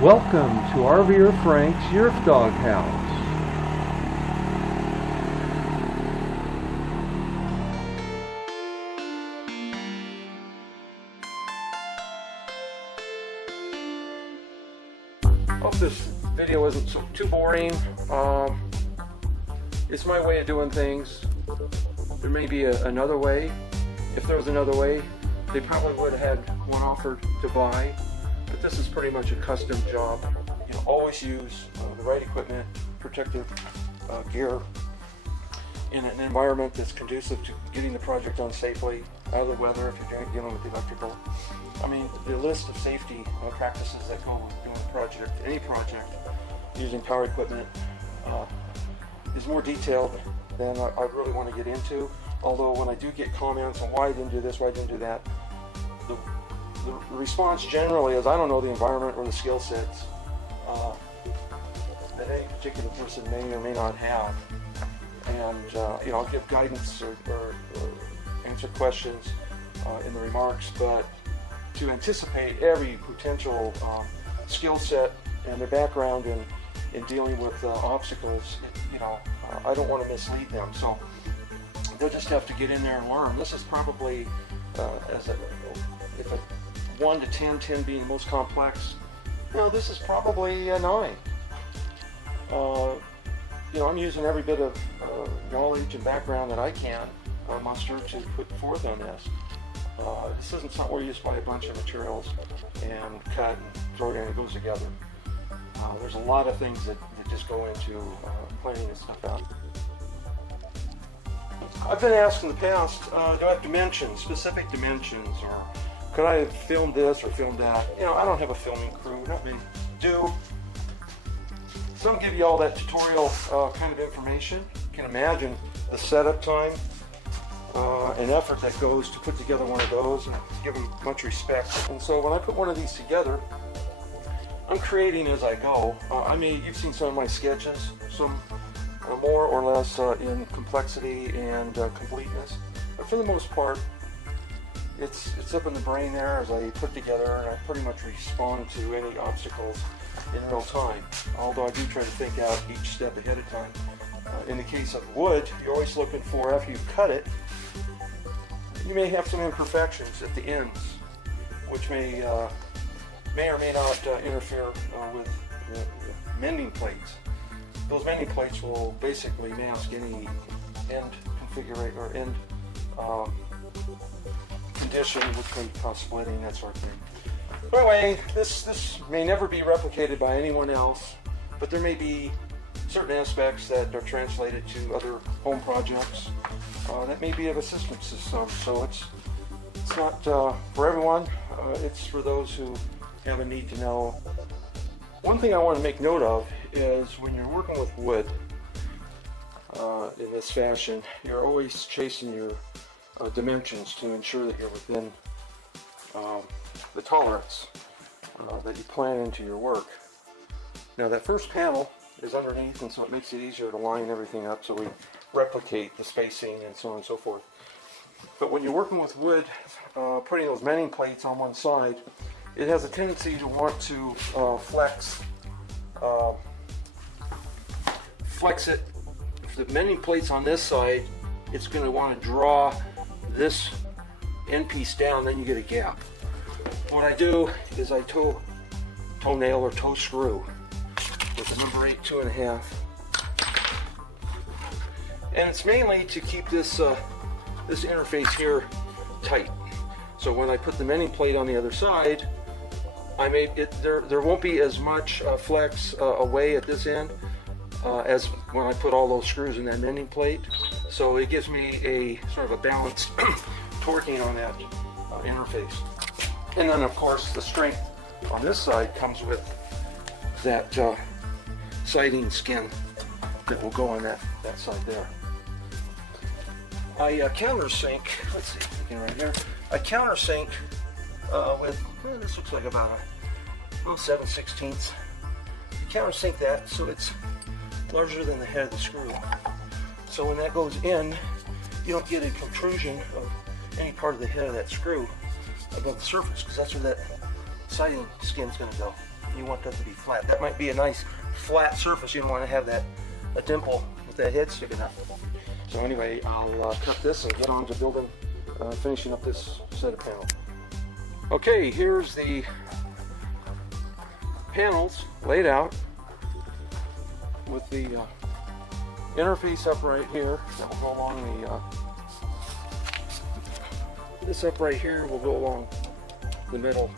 Welcome to RVer Frank's Yerf Dog House. Hope this video isn't too boring. It's my way of doing things. There may be another way. If there was another way, they probably would have had one offered to buy. But this is pretty much a custom job. You know, always use the right equipment, protective gear in an environment that's conducive to getting the project done safely, out of the weather if you're dealing with electrical. I mean, the list of safety practices that go with doing a project, any project, using power equipment, is more detailed than I really want to get into. Although when I do get comments on why I didn't do this, why I didn't do that, the response generally is I don't know the environment or the skill sets that any particular person may or may not have. And you know, I'll give guidance or answer questions in the remarks, but to anticipate every potential skill set and their background in dealing with obstacles, you know, I don't want to mislead them. So they'll just have to get in there and learn. This is probably, if a 1 to 10, 10 being the most complex, you know, this is probably a 9. You know, I'm using every bit of knowledge and background that I can muster to put forth on this. This isn't something where you just buy a bunch of materials and cut and throw it in and it goes together. There's a lot of things that just go into planning this stuff out. I've been asked in the past, do I have dimensions, specific dimensions, or could I have filmed this or filmed that? You know, I don't have a filming crew, not many do. Some give you all that tutorial kind of information. You can imagine the setup time and effort that goes to put together one of those, and give them much respect. And so when I put one of these together, I'm creating as I go. You've seen some of my sketches, some more or less in complexity and completeness. But for the most part, it's up in the brain there as I put together, and I pretty much respond to any obstacles in real time. Although I do try to think out each step ahead of time. In the case of wood, you're always looking for, after you've cut it, you may have some imperfections at the ends, which may or may not interfere with the mending plates. Those mending plates will basically mask any end configuration or end condition, which may cause splitting, that sort of thing. Anyway, this may never be replicated by anyone else, but there may be certain aspects that are translated to other home projects that may be of assistance to some. So it's not for everyone. It's for those who have a need to know. One thing I want to make note of is when you're working with wood in this fashion, you're always chasing your dimensions to ensure that you're within the tolerance that you plan into your work. Now that first panel is underneath, and so it makes it easier to line everything up, so we replicate the spacing and so on and so forth. But when you're working with wood, putting those mending plates on one side, it has a tendency to want to flex it. If the mending plate's on this side, it's going to want to draw this end piece down, then you get a gap. What I do is I toenail or toe screw with a number 8 2.5, and it's mainly to keep this this interface here tight. So when I put the mending plate on the other side, there won't be as much flex away at this end as when I put all those screws in that mending plate. So it gives me a sort of a balanced torquing on that interface. And then of course the strength on this side comes with that siding skin that will go on that side there. I countersink, let's see, right here. I countersink with, this looks like about a 7/16. Countersink that so it's larger than the head of the screw. So when that goes in, you don't get a protrusion of any part of the head of that screw above the surface, because that's where that siding skin is going to go. You want that to be flat. That might be a nice flat surface. You don't want to have that a dimple with that head sticking up. So anyway, I'll cut this and get on to building, finishing up this set of panels. Okay, here's the panels laid out with the inner piece up right here. That will go along the, this up right here will go along the middle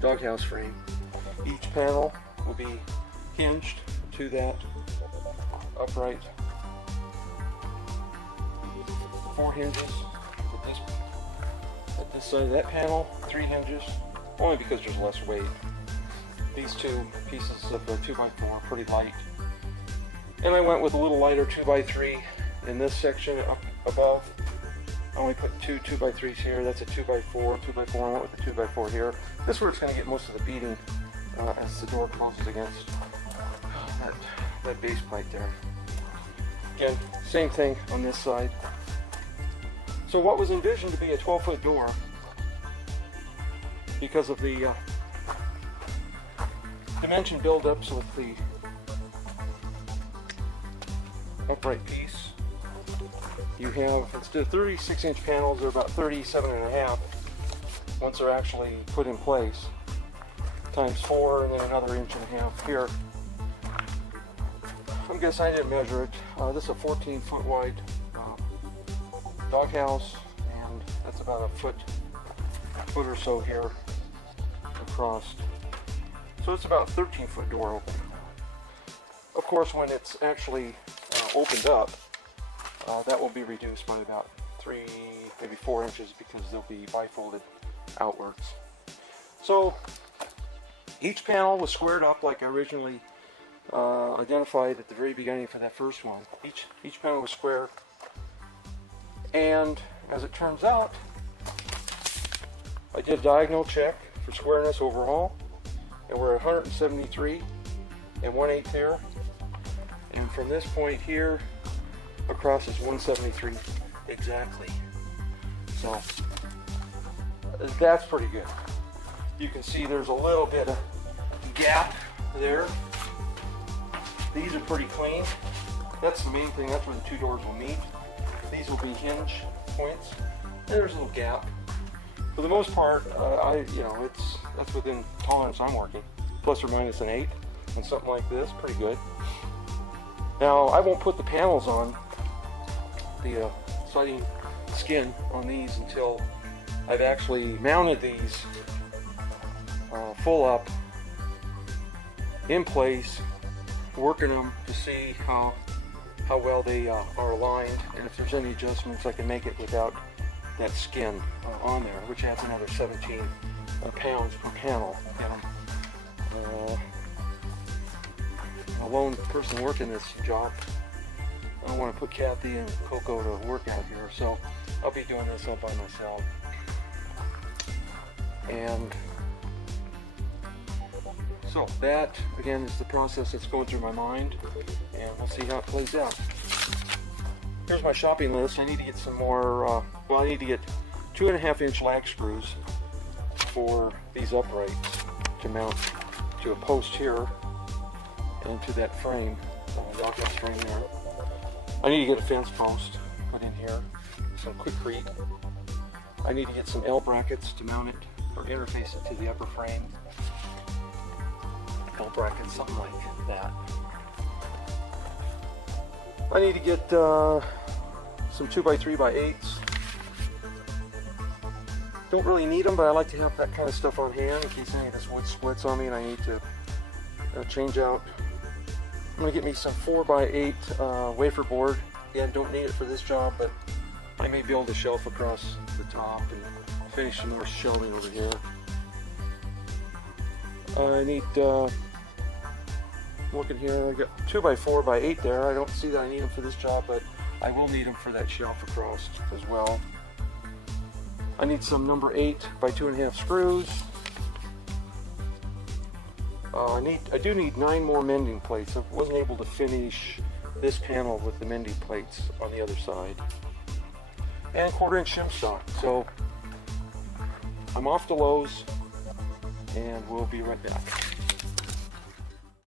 doghouse frame. Each panel will be hinged to that upright. 4 hinges at this side of that panel, 3 hinges, only because there's less weight. These 2 pieces of the 2x4 are pretty light. And I went with a little lighter 2x3 in this section up above. I only put 2 2x3s here. That's a 2x4, 2x4. I went with the 2x4 here. This is where it's going to get most of the beating as the door closes against that base plate there. Again, same thing on this side. So what was envisioned to be a 12-foot door, because of the dimension buildups with the upright piece, you have, instead of 36-inch panels, they're about 37.5 once they're actually put in place, times 4 and then another 1.5 inches here. I'm guessing I didn't measure it. This is a 14-foot wide doghouse, and that's about a foot or so here across. So it's about a 13-foot door open. Of course, when it's actually opened up, that will be reduced by about 3, maybe 4 inches, because they'll be bifolded outwards. So each panel was squared up like I originally identified at the very beginning for that first one. Each panel was square, and as it turns out, I did a diagonal check for squareness overall, and we're at 173 and 1/8 there, and from this point here across is 173 exactly. So that's pretty good. You can see there's a little bit of gap there. These are pretty clean. That's the main thing. That's where the 2 doors will meet. These will be hinge points, and there's a little gap. For the most part, that's within tolerance I'm working, plus or minus an 1/8, and something like this, pretty good. Now I won't put the panels on the siding skin on these until I've actually mounted these full up in place, working them to see how well they are aligned, and if there's any adjustments I can make it without that skin on there, which adds another 17 pounds per panel. A lone person working this job. I don't want to put Kathy and Coco to work out here, so I'll be doing this all by myself. And so that, again, is the process that's going through my mind, and we'll see how it plays out. Here's my shopping list. I need to get some more, I need to get 2.5-inch lag screws for these uprights to mount to a post here and to that frame, doghouse frame there. I need to get a fence post put in here, some quickcrete. I need to get some L brackets to mount it or interface it to the upper frame. L brackets, something like that. I need to get some 2x3x8s. Don't really need them, but I like to have that kind of stuff on hand in case any of this wood splits on me and I need to change out. I'm going to get me some 4x8 wafer board. Again, don't need it for this job, but I may build a shelf across the top and finish some more shelving over here. I need, looking here, I got 2x4x8 there. I don't see that I need them for this job, but I will need them for that shelf across as well. I need some number 8x2.5 screws. I do need 9 more mending plates. I wasn't able to finish this panel with the mending plates on the other side. And 1/4-inch shim stock. So I'm off to Lowe's and we'll be right back.